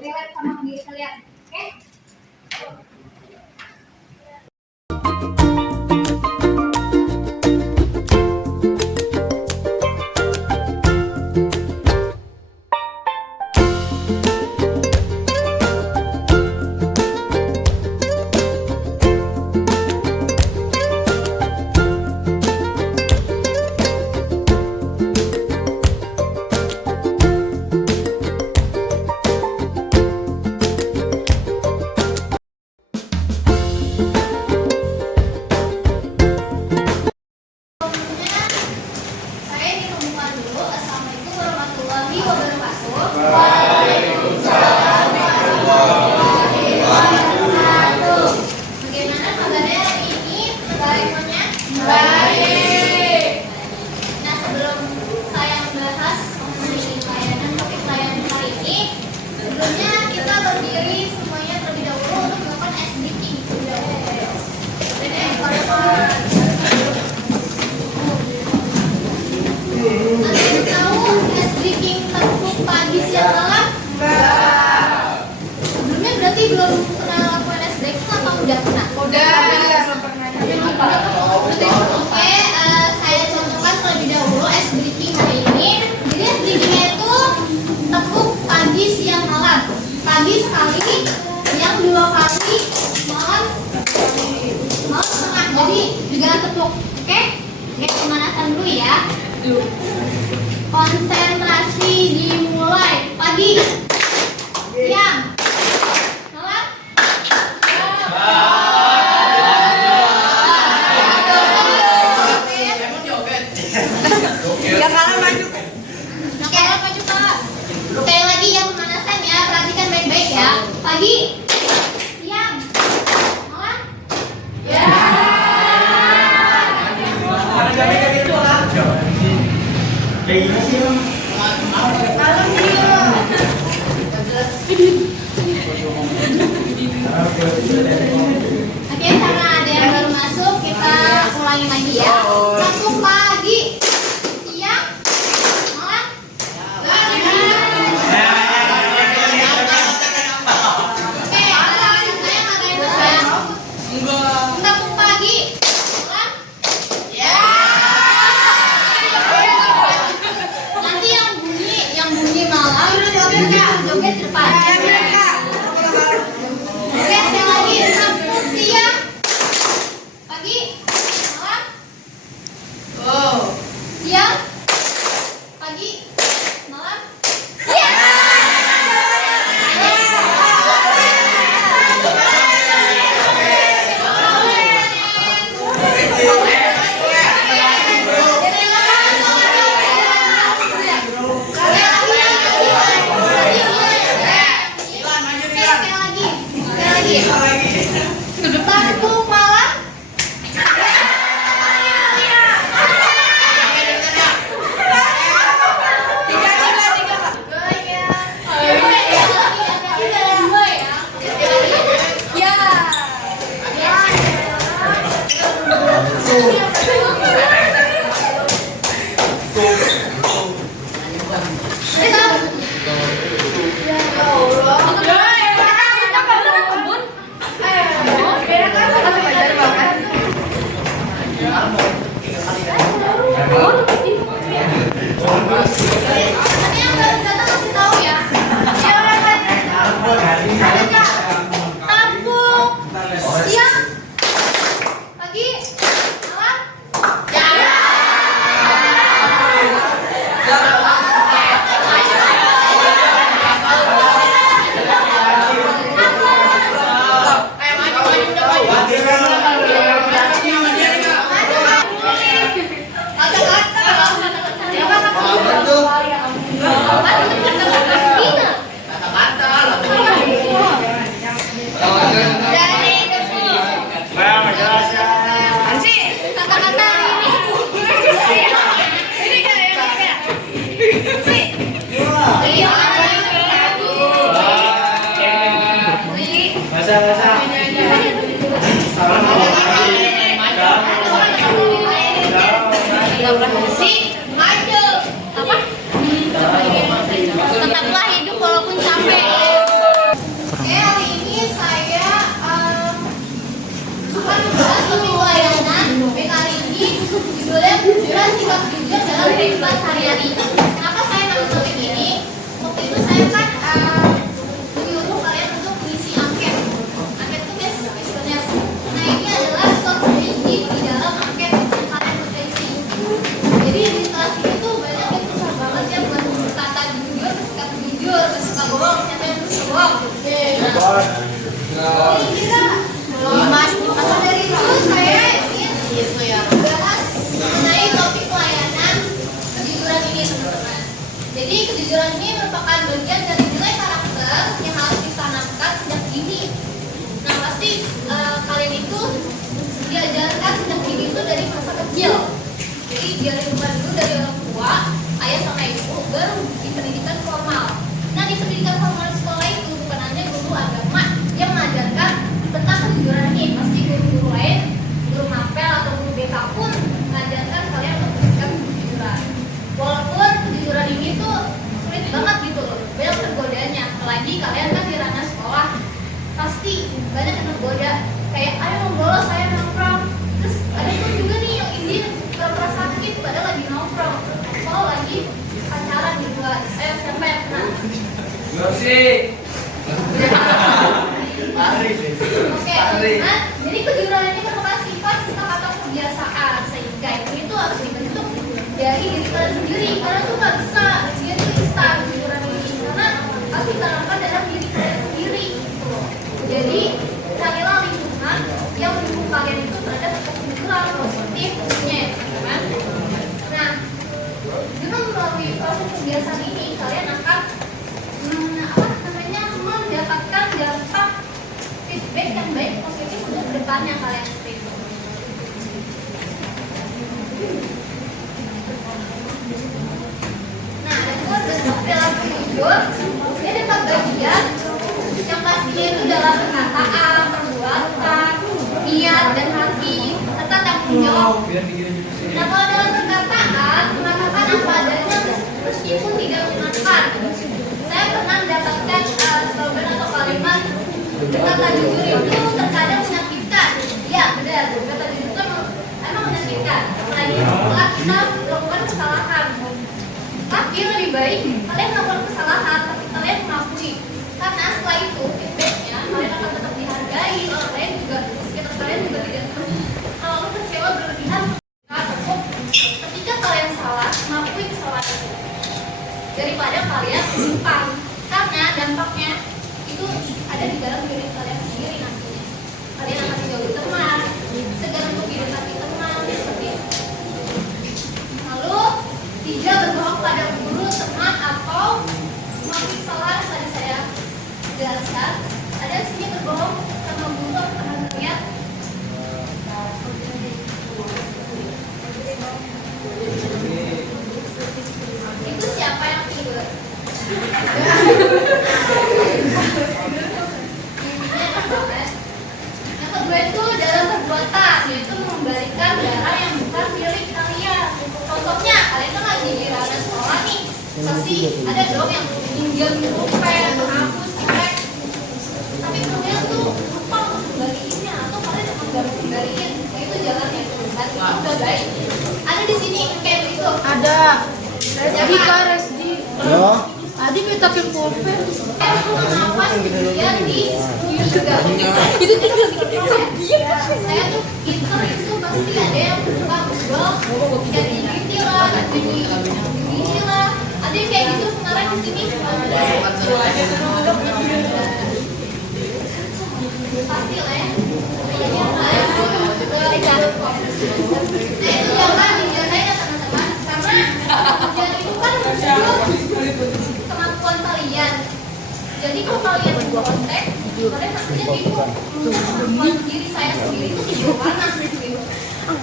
relate sama diri kalian. Oke? Saya ingin membuka dulu. Assalamualaikum warahmatullahi wabarakatuh. Waalaikumsalam warahmatullahi wabarakatuh. Bagaimana kabarnya hari ini? Baiknya? Baik. Nah, sebelum saya membahas mengenai layanan topik layanan hari ini, sebelumnya kita berdiri semuanya terlebih dahulu untuk melakukan ice breaking. Jadi yang pertama, kalian tahu ice breaking tepung pagi siang malam? Enggak. Sebelumnya berarti belum pernah lakukan ice breaking atau udah pernah? Udah pernah. Oke, saya contohkan terlebih dahulu ice breaking hari ini. Jadi ice breakingnya itu tepung pagi siang malam. Pagi sekali, siang 2 kali, malam setengah. Jadi juga tepung. Oke, pemanasan dulu ya. Konsentrasi dimulai. Pagi, siang, malam. Yang kalah maju. Oke, maju Kak. Sekali lagi yang pemanasan ya, perhatikan baik-baik ya. Pagi, siang, malam. Ya. Kayak gimana sih Om? Oke, karena ada yang baru masuk, kita ulangi lagi ya. Satu pagi, siang, malam. Oke, saya pakai dulu ya. Satu pagi, malam. Nanti yang bunyi malam, joget di depan. Oke, sekali lagi. Satu siang, pagi, malam. judulnya kejujuran sikap jujur dalam kehidupan sehari-hari. Kenapa saya ngambil topik ini? Waktu itu saya kan menyuruh kalian untuk mengisi angket. Angket itu kuesioner. Nah ini adalah strategi di dalam angket yang kalian bisa isi. Jadi di kelas ini tuh banyak yang susah banget ya buat kata jujur, sikap jujur, suka bohong, siapa yang suka bohong. Maka dari itu saya ingin bahas mengenai topik pelayanan kejujuran ini teman-teman. Jadi kejujuran ini merupakan bagian dari nilai karakter yang harus ditanamkan sejak dini. Nah pasti kalian itu diajarkan sejak dini itu dari masa kecil. Jadi diajarkan dulu dari orang tua, ayah sama ibu, baru di pendidikan formal. Nah di pendidikan formal sekolah itu bukan hanya guru agama yang mengajarkan tentang kejujuran ini, pasti guru-guru lain, guru mapel atau guru BK pun mengajarkan kalian untuk bersikap kejujuran. Walaupun kejujuran ini tuh sulit banget gitu loh, banyak tergodanya. Apalagi kalian kan di ranah sekolah, pasti banyak yang tergoda. Kayak ayo bolos, saya nongkrong. Terus ada pun juga nih yang izin pura-pura sakit padahal lagi nongkrong, atau lagi pacaran di luar. Ayo siapa yang kena? Oke, nah, jadi kejujuran ini merupakan sifat atau kebiasaan sehingga itu harus dibentuk dari diri kalian sendiri. Karena tuh nggak bisa dia tuh instan kejujuran ini karena harus ditanamkan dalam diri kalian sendiri. Gitu. Jadi carilah lingkungan yang mendukung kalian itu terhadap kejujuran positif tentunya, teman-teman. Nah, dengan melalui proses kebiasaan ini kalian akan mendapatkan dampak feedback yang baik positif untuk kedepannya kalian seperti itu. Nah, dan bentuk perilaku jujur ini ada 4 bagian yang pastinya itu dalam perkataan, perbuatan, niat dan hati serta tanggung jawab. Nah, kalau dalam perkataan mengatakan apa adanya meskipun tidak menyenangkan. Saya pernah mendapatkan slogan atau kalimat berkata jujur itu terkadang menyakitkan. Ya benar, berkata jujur itu emang menyakitkan. Apalagi setelah kita melakukan kesalahan. Tapi lebih baik kalian melakukan kesalahan, tapi kalian mengakui. Karena setelah itu feedbacknya kalian akan tetap dihargai. Orang lain juga, sekitar kalian juga tidak kalau kecewa berlebihan. Ketika kalian salah, mengakui kesalahan itu daripada kalian simpan, karena dampaknya itu ada di dalam diri kalian sendiri nantinya. Kalian akan menjauhi teman, segan untuk mendekati teman seperti itu. Lalu 3, berbohong pada guru, teman atau mengakui kesalahan tadi saya jelaskan. Ada di sini berbohong sama guru atau teman kalian. Itu siapa yang tidur? Yang kedua itu dalam perbuatan, yaitu mengembalikan barang yang bukan milik kalian. Contohnya, kalian kan lagi di ranah sekolah nih, pasti ada dong yang pinjam pulpen, menghapus, cek. Tapi kemudian tuh lupa untuk kembaliinnya atau kalian nggak kembaliin. Nah itu jangan ya, nanti udah baik. Ada di sini kayak begitu. Ada. Jadi Kak Resdi. Ya. Adik minta ke pulpen. Aku nafas kemudian di juga. Itu tinggal dikit Saya tuh pinter itu pasti ada yang suka google, jadi gini lah, jadi gini lah. Ada yang kayak gitu sekarang di sini. Pasti lah ya. Nah itu jangan dibiasain ya teman-teman, karena ujian itu kan menunjuk kemampuan kalian. Jadi kalau kalian berdua kontak, kalian nantinya bingung kemampuan diri saya sendiri itu sejauh mana gitu.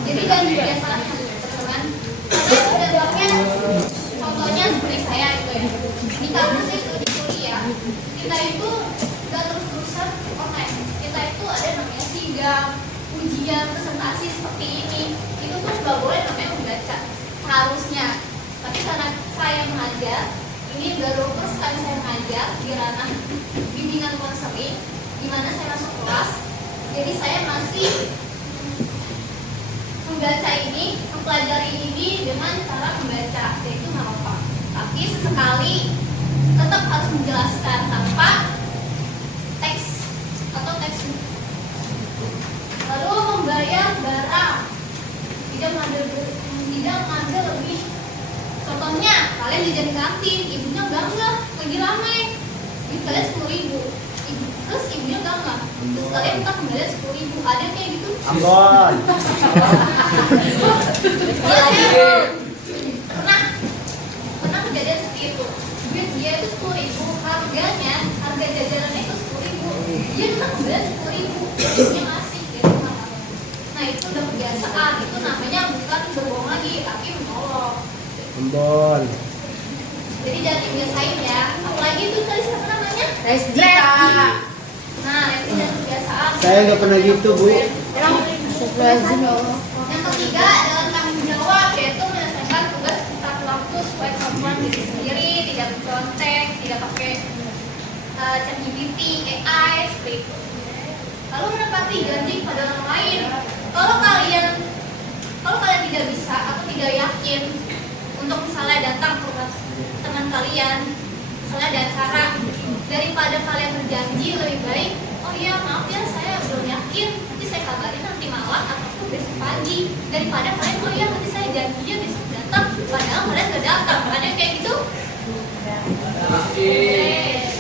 Jadi jangan dibiasakan teman-teman. Karena itu dampaknya, contohnya seperti saya itu ya. Di kampus itu di kuliah, kita itu nggak terus-terusan online. Kita itu ada namanya sidang, ujian, presentasi seperti ini. Itu tuh nggak boleh namanya membaca seharusnya. Tapi karena saya mengajar, ini baru first kali saya mengajar di ranah bimbingan konseling, di mana saya masuk kelas. Jadi saya masih membaca ini, mempelajari harus menjelaskan tanpa teks atau teks. Lalu membayar barang, tidak mengambil lebih. Contohnya, kalian jajan kantin, ibunya enggak, lagi rame. Ibu kalian 10.000, terus ibunya enggak. Terus kalian minta kembalian 10.000, ada kayak gitu? Ambon. Pernah kejadian seperti itu. Duit dia itu 10.000, harga jajanannya itu 10.000. Dia minta kembalian 10.000, dia ngasih, dia cuma. Nah itu udah kebiasaan, itu namanya bukan berbohong lagi, tapi menolong. Ambon. Jadi jangan dibiasain ya. Apalagi itu tadi siapa namanya? Resdi. Nah itu jangan kebiasaan. Saya nggak pernah gitu, Bu. Astagfirullahaladzim ya Allah. Yang ketiga adalah tanggung jawab, yaitu menyelesaikan tugas tepat waktu sesuai kemampuan diri sendiri, tidak mencontek, tidak pakai ChatGPT, AI, seperti itu. Lalu menepati janji pada orang lain. Kalau kalian tidak bisa atau tidak yakin untuk misalnya datang ke teman kalian, misalnya ada acara, daripada kalian berjanji, lebih baik, oh iya maaf ya saya belum yakin, nanti saya kabarin nanti malam ataupun besok pagi, daripada kalian oh iya nanti saya janjinya besok datang, padahal kalian gak datang. Ada kayak gitu?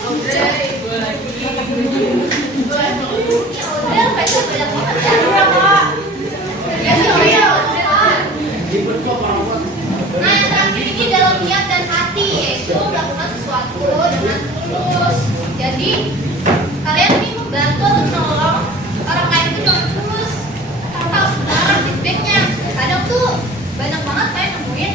Udah, Faisal banyak banget ya. Nah yang terakhir ini dalam niat dan hati, yaitu melakukan sesuatu dengan tulus. Jadi kalian ini membantu atau menolong orang lain itu dengan tulus, tanpa sebenarnya feedbacknya. Kadang tuh banyak banget saya nemuin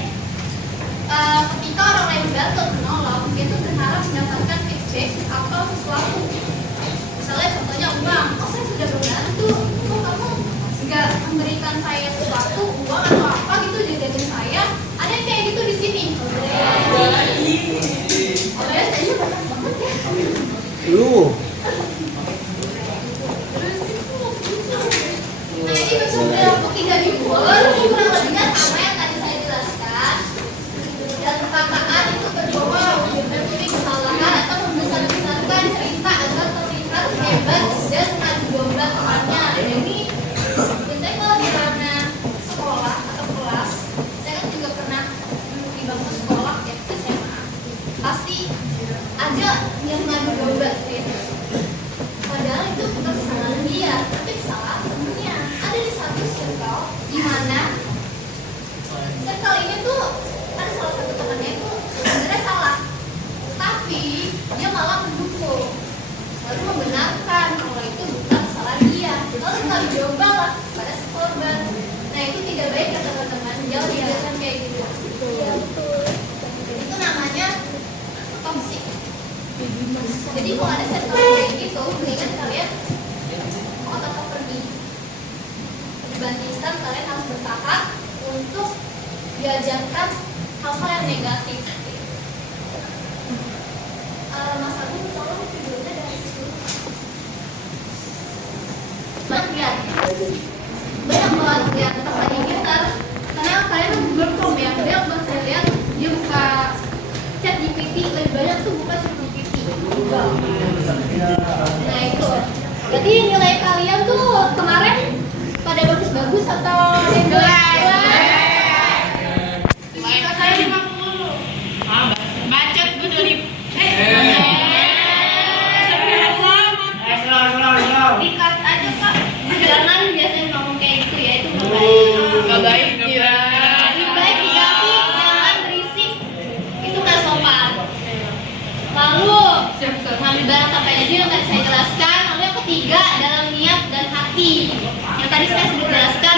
ketika orang lain membantu atau menolong, dia tuh berharap mendapatkan feedback atau sesuatu. Misalnya contohnya uang, oh saya sudah membantu, kok kamu nggak memberikan saya sesuatu, uang atau apa gitu jajanin saya. Ada yang kayak gitu di sini. Oh ya, saya juga banyak banget ya. Lu. Nah ini bentuk perilaku tidak dibuat, kurang lebihnya sama yang tadi saya jelaskan. Dan perkataan itu berbohong, menutupi kesalahan atau membesar-besarkan cerita agar terlihat hebat dan mengadu domba temannya. Dan ini biasanya kalau di ranah sekolah atau kelas, saya kan juga pernah duduk di bangku sekolah ya, SMA. Pasti ada yang mengadu domba gitu. Padahal itu bukan kesalahan dia, tapi kesalahan temennya. Ada di satu circle di mana circle ini tuh ada salah satu temannya itu sebenarnya salah, tapi dia malah mendukung, lalu membenarkan kalau itu bukan kesalahan dia, lalu kali dicoba lah pada si korban. Nah itu tidak baik ya teman-teman, jauh dibiasakan kayak gitu. Itu namanya toxic. Jadi kalau ada circle kayak gitu, mendingan kalian mau tetap pergi, dibandingkan kalian harus bertahan untuk diajarkan hal-hal yang negatif. Mas Agung, tolong videonya dari situ. Lihat, banyak banget lihat pas lagi gitar, karena kalian kan Google Chrome ya, dia buat saya lihat dia buka ChatGPT, lebih banyak tuh buka ChatGPT. Nah itu, jadi nilai kalian tuh kemarin pada bagus-bagus atau jelek? Fisika saya 50. Bacot gue dari Dikat aja Kak. Jangan biasanya ngomong kayak gitu ya, itu nggak baik. Gak baik dia. Lebih baik diganti, jangan berisik. Itu nggak sopan. Lalu ngambil barang sampai aja yang tadi saya jelaskan. Lalu yang ketiga dalam niat dan hati. Yang tadi saya sudah jelaskan,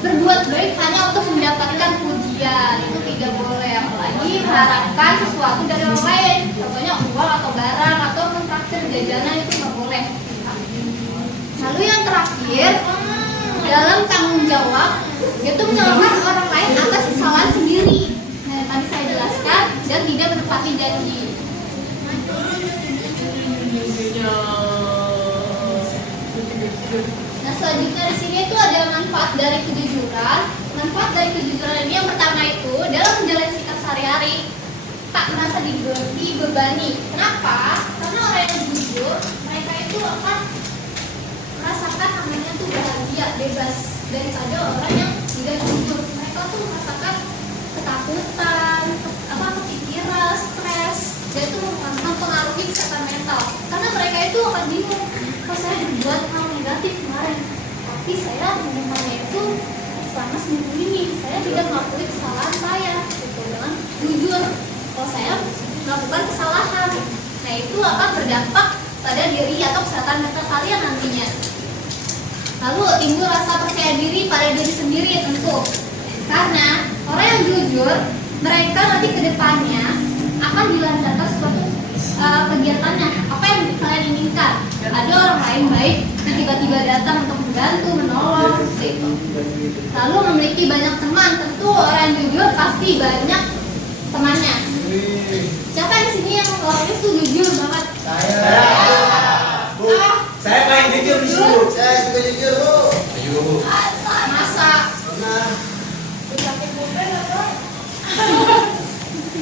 berbuat baik hanya untuk mendapatkan pujian, itu tidak boleh. Apalagi mengharapkan sesuatu dari orang lain, contohnya uang atau barang atau mentraktir jajanan, itu nggak boleh. Lalu yang terakhir dalam tanggung jawab, yaitu menyalahkan orang lain atas kesalahan sendiri. Nah, yang tadi saya jelaskan, dan tidak menepati janji. Nah selanjutnya di sini itu ada manfaat dari kejujuran. Manfaat dari kejujuran ini yang pertama itu dalam menjalani sikap sehari-hari. tak merasa dibebani. Kenapa? Karena orang yang jujur, mereka itu akan merasakan namanya tuh bahagia, bebas daripada orang yang tidak jujur. Mereka tuh merasakan ketakutan, kepikiran, stres, dan itu mempengaruhi kesehatan mental. Karena mereka itu akan bingung, kalau saya berbuat hal negatif kemarin, tapi saya menemukannya itu selama seminggu ini saya tidak mengakui kesalahan saya, gitu, dengan jujur kalau saya melakukan kesalahan. Nah itu akan berdampak pada diri atau kesehatan mental kalian nantinya. Lalu timbul rasa percaya diri pada diri sendiri tentu, karena orang yang jujur mereka nanti kedepannya akan dilancarkan suatu kegiatannya, apa yang kalian inginkan. Ada orang lain baik yang tiba-tiba datang untuk membantu, menolong, seperti itu. Lalu memiliki banyak teman, tentu orang yang jujur pasti banyak temannya. Siapa di sini yang orangnya tuh jujur banget? Bu, saya main jujur di sini. Saya juga jujur, Bu. Ayo, Bu. Masa? Nah,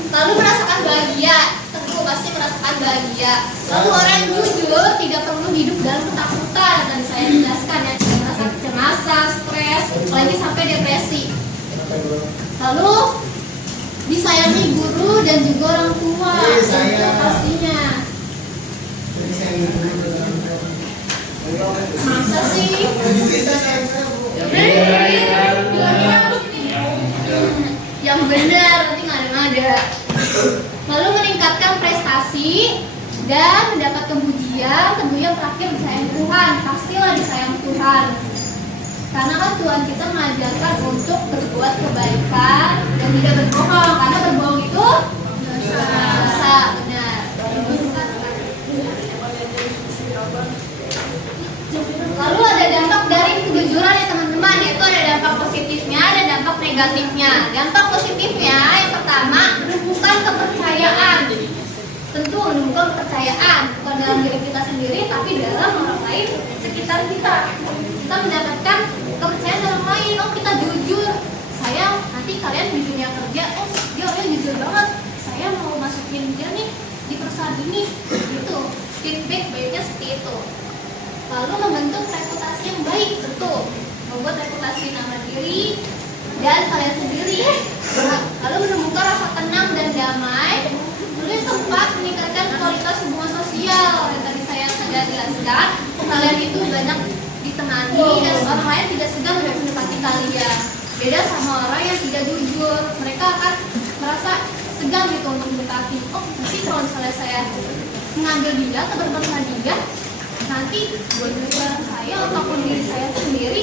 Lalu merasakan bahagia, tentu pasti merasakan bahagia. Lalu orang yang jujur tidak perlu hidup dalam ketakutan, tadi saya jelaskan ya, tidak merasa kecemasan, stres, apalagi sampai depresi. Lalu disayangi guru dan juga orang tua, itu pastinya. Masa sih? Yang benar, nanti ngada-ngada. Lalu meningkatkan prestasi dan mendapat kemudian terakhir disayang Tuhan. Pastilah disayang Tuhan, karena kan Tuhan kita mengajarkan untuk berbuat kebaikan dan tidak berbohong, karena berbohong itu dosa. Benar. Lalu ada dampak dari kejujuran ya teman-teman, yaitu ada dampak positifnya, ada dampak negatifnya. Dampak positifnya yang pertama, menumbuhkan kepercayaan. Tentu menumbuhkan kepercayaan bukan dalam diri kita sendiri, tapi dalam orang lain sekitar kita. Kita mendapatkan kepercayaan dalam orang lain. Oh, kita jujur. Saya nanti kalian di dunia kerja, oh dia orangnya jujur banget. Saya mau masukin dia nih di perusahaan ini, gitu. Feedback baiknya seperti itu. Lalu membentuk reputasi yang baik, tentu membuat reputasi nama diri dan kalian sendiri. Lalu menumbuhkan rasa tenang dan damai. Lalu yang keempat, meningkatkan kualitas hubungan sosial. Yang tadi saya sudah jelaskan, kalian itu banyak ditemani dan orang lain tidak segan mendekati kalian. Beda sama orang yang tidak jujur, mereka akan merasa segan gitu untuk mendekati. Oh, nanti kalau misalnya saya mengambil dia atau berbuat sama dia, nanti buat barang saya ataupun diri saya sendiri,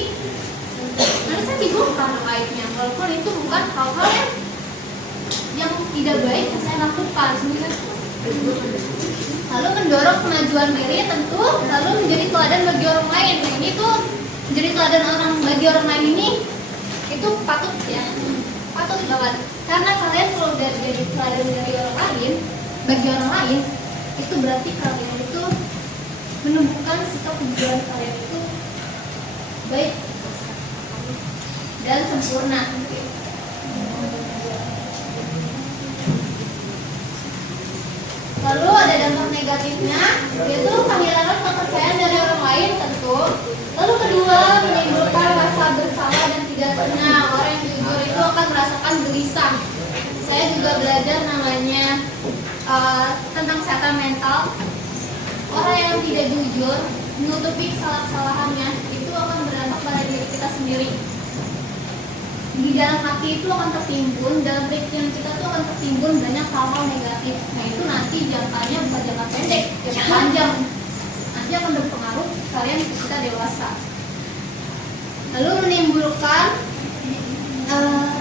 nanti saya bingung karena baiknya, walaupun itu bukan hal-hal yang tidak baik yang saya lakukan sebenarnya. Lalu mendorong kemajuan diri tentu, lalu menjadi teladan bagi orang lain. Nah ini tuh menjadi teladan bagi orang lain ini itu patut banget, karena kalian kalau udah jadi teladan dari orang lain bagi orang lain, itu berarti kalian itu menumbuhkan sikap kejujuran kalian itu baik dan sempurna. Lalu ada dampak negatifnya, yaitu kehilangan kepercayaan dari orang lain tentu. Lalu kedua, menimbulkan rasa bersalah dan tidak tenang. Orang yang jujur itu akan merasakan gelisah. Saya juga belajar namanya tentang kesehatan mental. Orang yang tidak jujur menutupi kesalahan-kesalahannya itu akan berdampak pada diri kita sendiri. Di dalam hati itu akan tertimbun, dalam pikiran kita itu akan tertimbun banyak hal-hal negatif. Nah itu nanti jangkanya bukan jangka pendek, jangka panjang. Nanti akan berpengaruh kalian ketika dewasa. Lalu menimbulkan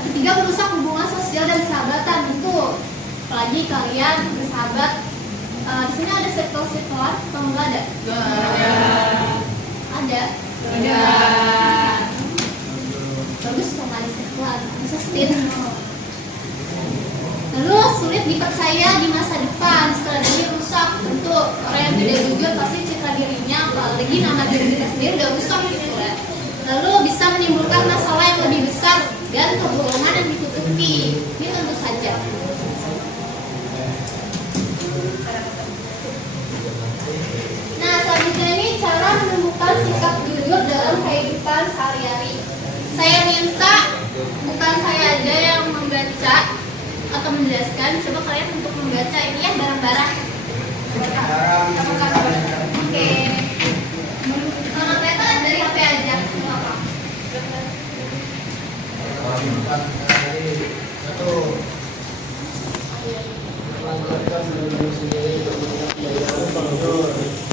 ketiga, merusak hubungan sosial dan sahabatan. Itu apalagi kalian bersahabat. Di sini ada circle-circle, atau enggak ada? Ada. Bagus kalau nggak ada circle, bisa split. Lalu sulit dipercaya di masa depan, setelah diri rusak. Tentu orang yang tidak jujur pasti citra dirinya, apalagi nama diri kita sendiri udah rusak gitu ya. Lalu bisa menimbulkan masalah yang lebih besar dan kebohongan yang ditutupi. Ini tentu saja. Nah, selanjutnya ini cara menemukan sikap jujur dalam kehidupan sehari-hari. Saya minta bukan saya aja yang membaca atau menjelaskan, coba kalian untuk membaca ini ya bareng-bareng. Oke. Kalau peta dari HP aja. Satu.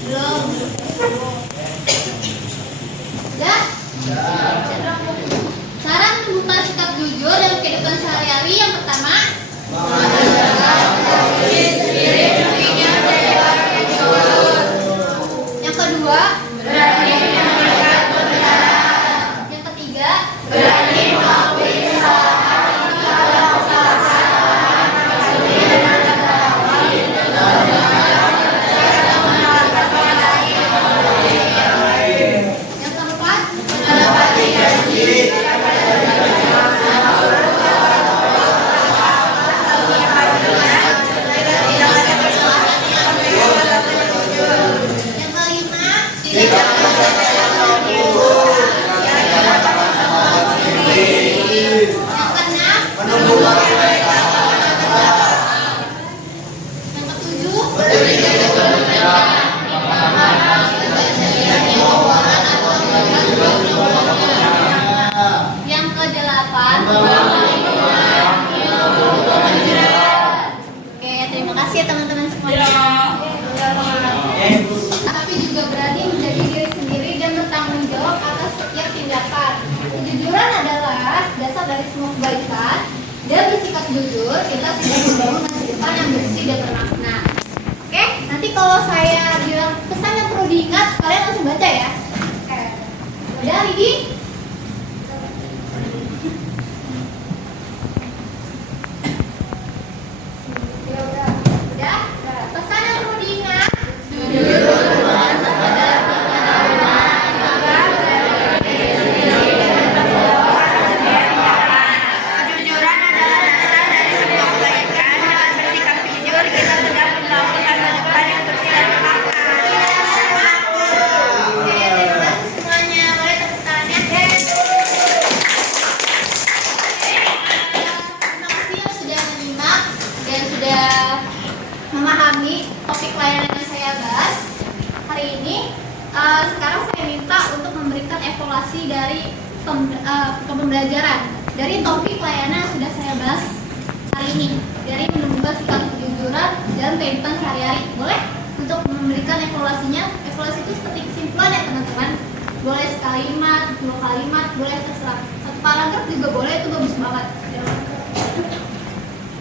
Belum. Udah? Cara menemukan sikap jujur dalam kehidupan sehari-hari yang pertama, yang kedua, yang ketiga, yang keempat, yang kelima, yang keenam, yang ketujuh, yang kedelapan. Oke, terima kasih ya teman-teman semuanya. Tapi juga berani menjadi diri sendiri dan bertanggung jawab atas setiap tindakan. Kejujuran adalah dasar dari semua kebaikan. Dan bersikap jujur, kita sudah membangun masa depan yang bersih dan bermakna. Oke, nanti kalau saya bilang pesan yang perlu diingat, kalian langsung baca ya. Oke, udah, Ridi? Udah? Pesan yang perlu diingat. Kejujuran adalah dasar dari semua kebaikan. Dengan bersikap jujur, kita sudah membangun masa depan yang bersih dan bermakna. Oke, terima kasih semuanya. Boleh tepuk tangannya. Terima kasih yang sudah menyimak dan sudah memahami topik layanan yang saya bahas hari ini. Sekarang saya minta untuk memberikan evaluasi dari pembelajaran dari topik layanan yang sudah saya bahas hari ini, dari menemukan sikap kejujuran dalam kehidupan sehari-hari. Boleh untuk memberikan evaluasinya? Evaluasi itu seperti kesimpulan ya teman-teman. Boleh sekalimat, 2 kalimat, boleh terserah. 1 paragraf juga boleh, itu bagus banget.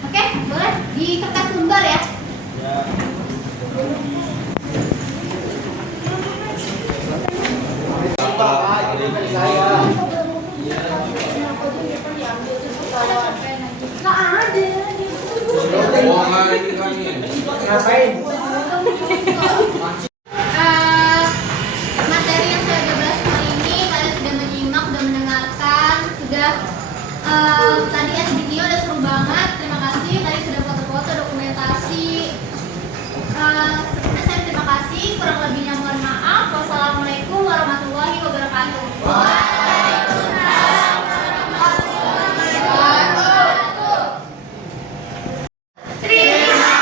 Oke, boleh di kertas lembar ya. Nggak ada. Ngapain? Materi yang saya udah bahas hari ini kalian sudah menyimak, sudah mendengarkan, sudah tadi SBQ udah seru banget. Terima kasih tadi sudah foto-foto, dokumentasi. Sebelumnya saya terima kasih, kurang lebihnya mohon maaf. Wassalamualaikum warahmatullahi wabarakatuh. Waalaikumsalam warahmatullahi wabarakatuh. Terima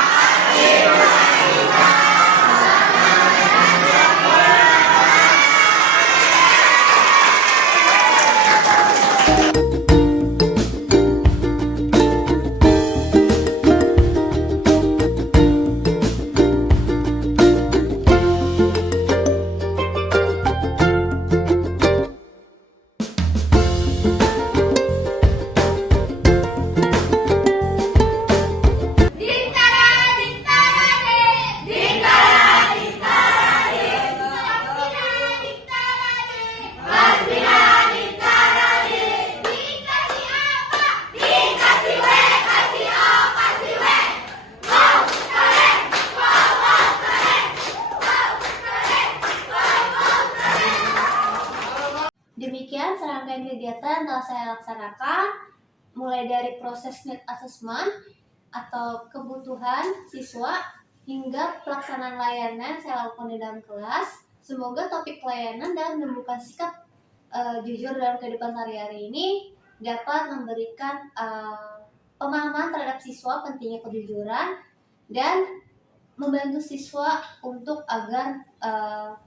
Demikian serangkaian kegiatan telah saya laksanakan, mulai dari proses need assessment atau kebutuhan siswa hingga pelaksanaan layanan saya lakukan di dalam kelas. Semoga topik pelayanan dan membuka sikap jujur dalam kehidupan sehari-hari ini dapat memberikan pemahaman terhadap siswa pentingnya kejujuran dan membantu siswa untuk agar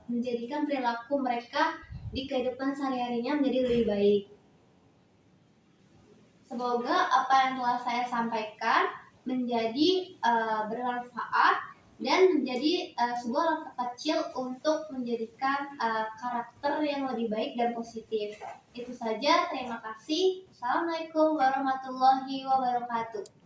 menjadikan perilaku mereka di kehidupan sehari-harinya menjadi lebih baik. Semoga apa yang telah saya sampaikan menjadi bermanfaat dan menjadi sebuah langkah kecil untuk menjadikan karakter yang lebih baik dan positif. Itu saja, terima kasih. Assalamualaikum warahmatullahi wabarakatuh.